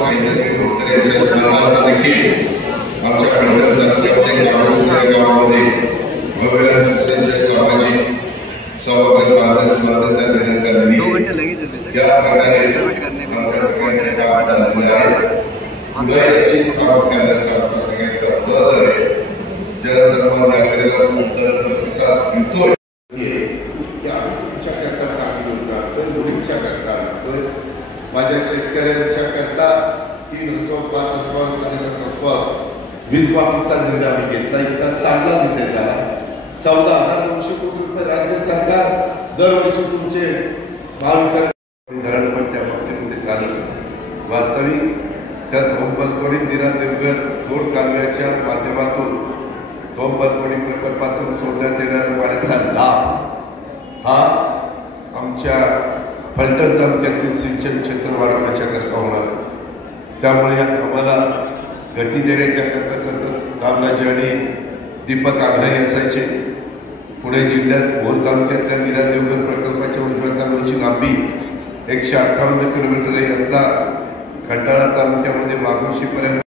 यांच्या स्मरणार्थ देखील आमच्या प्रत्येक गावामध्ये भव्य सुसज्ज सामाजिक सभागृह बांधण्यास देण्यात आलेली या प्रकारे आमच्या सगळ्यांचे काम चाललेले आहे। पुढे अशीच काम करण्याचा आमचा सगळ्यांचा बळ आहे। जनसन्मान यात्रेला उत्तर प्रतिसाद मिळतोय करता चांगली योजना आणतोय, मुलींच्या करता आणतोय, माझ्या शेतकऱ्यांच्या करता 3,000, 5,000, 7,500 वीज वापराचा निर्णय आम्ही घेतला। इतका चांगला निर्णय झाला। 14,900 कोटी रुपये राज्य सरकार दरवर्षी तुमचे महावितरण धरण पण त्या बाबतीमध्ये झालं। वास्तविक त्या धोमबलकोडी नीरा देवघर जोड कालव्याच्या माध्यमातून धोमबलकोडी प्रकल्पातून सोडण्यात येणाऱ्या पाण्याचा लाभ हा आमच्या फलटण तालुक्यातील सिंचन क्षेत्र वाढवण्याच्या करता होणार आहे। त्यामुळे या कामाला गती देण्याच्या करता सतत रामराजे आणि दीपक आग्रही असायचे। पुणे जिल्ह्यात भोर तालुक्यातल्या नीरा देवघर प्रकल्पाच्या उजव्या कालव्याची लांबी 158 किलोमीटर आहे। यातला खंडाळा तालुक्यामध्ये मागोशीपर्यंत